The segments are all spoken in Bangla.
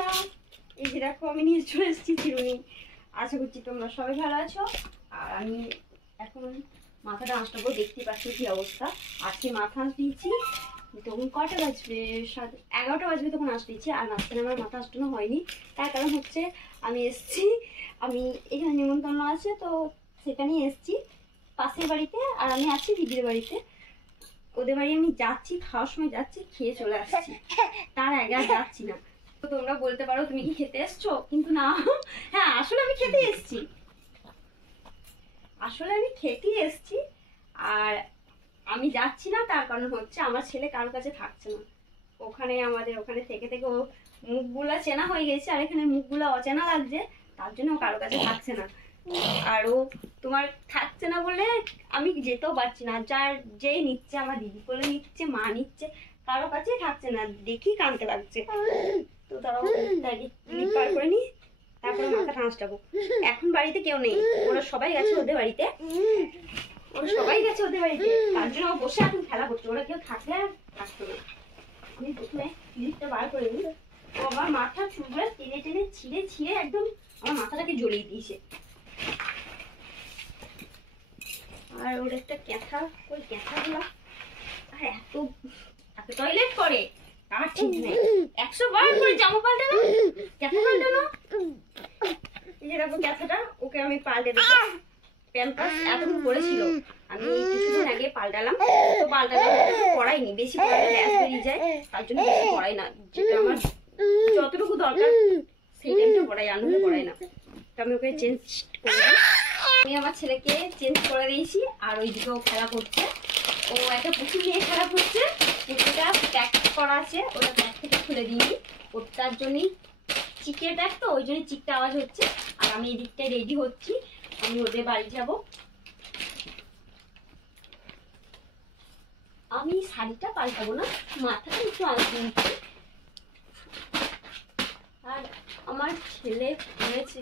বন্ধুরা, এই যে দেখো আমি নিয়ে চলে এসেছি চিরুনি। আশা করছি তোমরা সবাই ভালো আছো। আর আমি এখন মাথাটা আঁচড়াবো, দেখতে পাচ্ছি কি অবস্থা। আজকে মাথা আঁচড়িয়েছি, তখন কটা বাজবে, 11টা বাজবে তখন আঁচড়িয়েছি। আর মাঝখানে আমার মাথা আঁচড়ানো হয়নি, তার কারণ হচ্ছে আমি এসেছি, আমি এখানে নিমন্ত্রণ আছে তো সেখানেই এসেছি পাশের বাড়িতে। আর আমি আছি দিদির বাড়িতে, ওদের বাড়ি আমি যাচ্ছি, খাওয়ার সময় যাচ্ছি, খেয়ে চলে আসছি, তার আগে আর যাচ্ছি না। তো তোমরা বলতে পারো তুমি কি খেতে এসছো, কিন্তু না, হ্যাঁ আসলে আমি খেতে এসছি, আসলে আমি খেতে এসছি। আর আমি যাচ্ছি না তার কারণ হচ্ছে আমার ছেলে কারোর কাছে থাকছে না। ওখানে আমাদের ওখানে থেকে থেকে ও মুখগুলা চেনা হয়ে গেছে, আর এখানে মুখগুলা অচেনা লাগছে, তার জন্য ও কারোর কাছে থাকছে না। আর ও তোমার থাকছে না বলে আমি যেতেও পারছি না। যার যেই নিচ্ছে, আমার দিদি কোলে নিচ্ছে, মা নিচ্ছে, কারো কাছেই থাকছে না, দেখি কানতে লাগছে। তো তারাও পার করে নি, তারপরে মাথাটা আঁচড়াবো। এখন বাড়িতে কেউ নেই, ওরা সবাই গেছে ওদের বাড়িতে, ওরা সবাই গেছে ওদের বাড়িতে, তার জন্য ও বসে এখন খেলা করছে। ওরা কেউ থাকলে আর থাকতো না। আমি প্রথমে ক্লিপটা বার করে নিই। ও আমার মাথার চুলগুলো টেনে টেনে ছিঁড়ে ছিঁড়ে একদম আমার মাথাটাকে জ্বলিয়ে দিয়েছে। আর ওর একটা ক্যাথা, ওই ক্যাথাগুলো আর এত এত টয়লেট করে আমার ঠিক নেই। 100 বার করে জামা পাল্টানো, ক্যাথা পাল্টানো। এই যে দেখো ক্যাথাটা, ওকে আমি পাল্টে দেবো। প্যাম্পাস এতক্ষণ পড়েছিল, আমি কিছুদিন আগে পাল্টালাম। তো পাল্টালাম, পড়াইনি, বেশি পড়ালে র্যাশ বেরিয়ে যায়, তার জন্য বেশি পড়াই না। যেটা আমার যতটুকু দরকার সেই টাইমটা পড়াই, আনন্দে পড়াই না। তো আমি ওকে চেঞ্জ করে দিই। আমি আমার ছেলেকে চেঞ্জ করে দিয়েছি। আর ওইদিকেও খেলা করছে, ও একটা পুতুল নিয়ে খেলা করছে। পুতুলটা প্যাক করা আছে, ওটা প্যাক থেকে খুলে দিইনি, ওটার জন্যই চিকের প্যাক, তো ওই জন্যই চিকটা আওয়াজ হচ্ছে। আর আমি এদিকটায় রেডি হচ্ছি, আমি ওদের বাড়ি যাব। আমি শাড়িটা পাল্টাবো না, মাথাটা একটু আঁচড়ে নিচ্ছি। আর আমার ছেলে হয়েছে,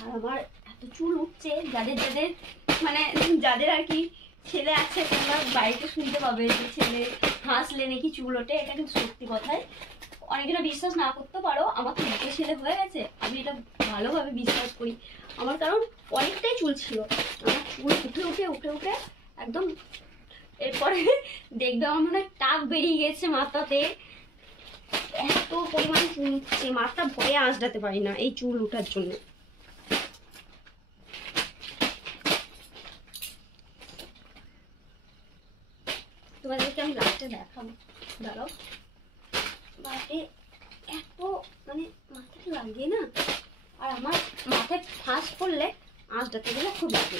আর আমার এত চুল উঠছে, যাদের যাদের মানে যাদের আর কি ছেলে আছে, তোমরা বাড়িতে শুনতে পাবে যে ছেলে হাসলে নাকি চুল ওঠে। এটা কিন্তু সত্যি কথাই, অনেকেরা বিশ্বাস না করতে পারো। আমার তো দুটো ছেলে হয়ে গেছে, আমি এটা ভালোভাবে বিশ্বাস করি। আমার কারণ অনেকটাই চুল ছিল, আমার চুল উঠে উঠে উঠে উঠে একদম, এরপরে দেখবে আমার মনে হয় টাক বেরিয়ে গেছে মাথাতে, এত পরিমাণে চুল উঠছে, মাথা ভয়ে আঁচড়াতে পারি না এই চুল উঠার জন্য। তোমাদেরকে আমি লাস্টে দেখাবো, দাঁড়াও। মাঠে এত মানে মাথাটা লাগে না, আর আমার মাথায় ফাঁস পড়লে আঁচড়াতে গেলে খুব লাগে।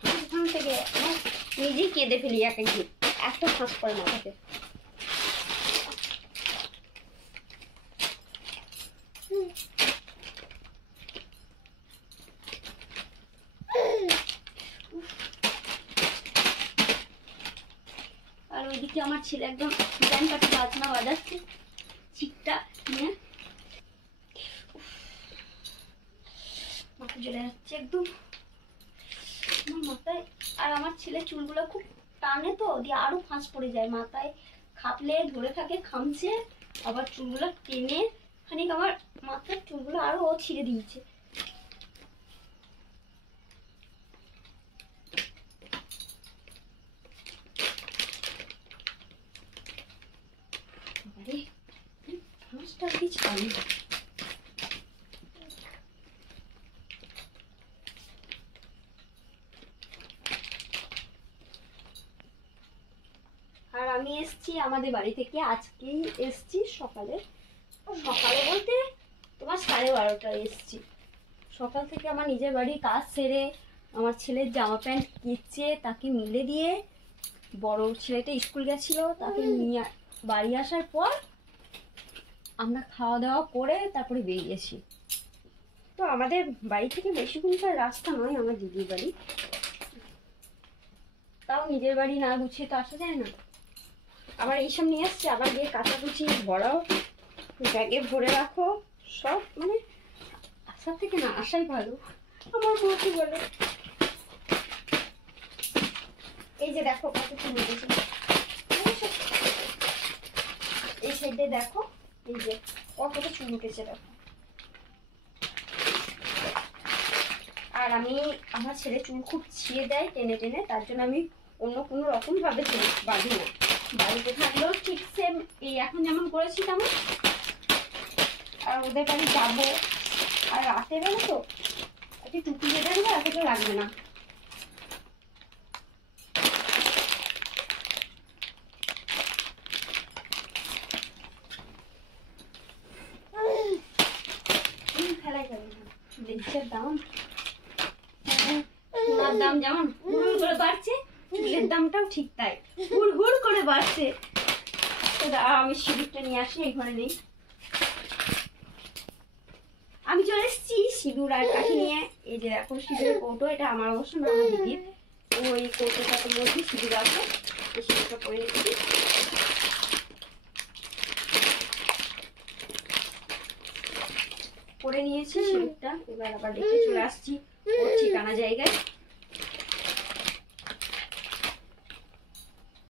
ফাঁস ভাঙতে গিয়ে আমার নিজেই কেঁদে ফেলি এক একদিন, এত ফাঁস পড়ে মাথাতে। আর ওইদিকে আমার ছেলে একদম ব্যান পাটি বাজনা বাজাচ্ছে, চিকটা নিয়ে মাথা জ্বলে যাচ্ছে একদম আমার মাথায়। আর আমার ছেলে চুলগুলো খুব টানে, তো দিয়ে আরো ফাঁস পড়ে যায় মাথায়, খাপলে ধরে থাকে, খামছে, আবার চুলগুলো টেনে খানিক আমার মাথার চুলগুলো আরো ছিঁড়ে দিয়েছে। ফাঁসটা কিছু পানি। আর আমি এসছি আমাদের বাড়ি থেকে, আজকেই এসছি সকালে। সকালে বলতে তোমার 12:30টায় এসছি। সকাল থেকে আমার নিজের বাড়ির কাজ সেরে, আমার ছেলের জামা প্যান্ট কেচে তাকে মিলে দিয়ে, বড় ছেলেটা স্কুল গেছিলো, তাকে নিয়ে বাড়ি আসার পর আমরা খাওয়া দাওয়া করে তারপরে বেরিয়েছি। তো আমাদের বাড়ি থেকে বেশিক্ষণকার রাস্তা নয় আমার দিদির বাড়ি, তাও নিজের বাড়ি না গুছিয়ে তো আসা যায় না। আবার এইসব নিয়ে আসছে, আবার গিয়ে কাচাকুচি ভরাও, ব্যাগে ভরে রাখো, সব মানে আসার থেকে না আসাই ভালো, আমার বলতে বলে। এই যে দেখো কত চুল উঠেছে, এই সাইডে দেখো এই যে কতটা চুল উঠেছে দেখো। আর আমি আমার ছেলে চুল খুব ছিঁড়ে দেয় টেনে টেনে, তার জন্য আমি অন্য কোনো রকম ভাবে চুল বাঁধি না। বাড়িতে থাকলেও ঠিক সেম এই এখন যেমন করেছি তেমন। আর ওদের বাড়ি যাবো, আর রাতে বেলা তো একটু টুপি বেঁধে দেবো, এতটা লাগবে না। ফেলাই যাবে না, জিনিসের দাম, সোনার দাম যেমন হুড় করে বাড়ছে, চুলের দামটাও ঠিক তাই হুড় করে বাড়ছে। আমি সিঁদুরটা নিয়ে আসি, এই ঘরে নেই। আমি চলে এসেছি সিঁদুর আর কাঠি নিয়ে। এই যে দেখো সিঁদুরের কৌটো, এটা আমার অবশ্য না, আমার দিদির। ওই কৌটোটাতে মধ্যে সিঁদুর আছে, এই সিঁদুরটা পরে রেখেছি। করে নিয়েছি সিঁদুরটা, এবার আবার রেখে চলে আসছি ওর ঠিকানা জায়গায়।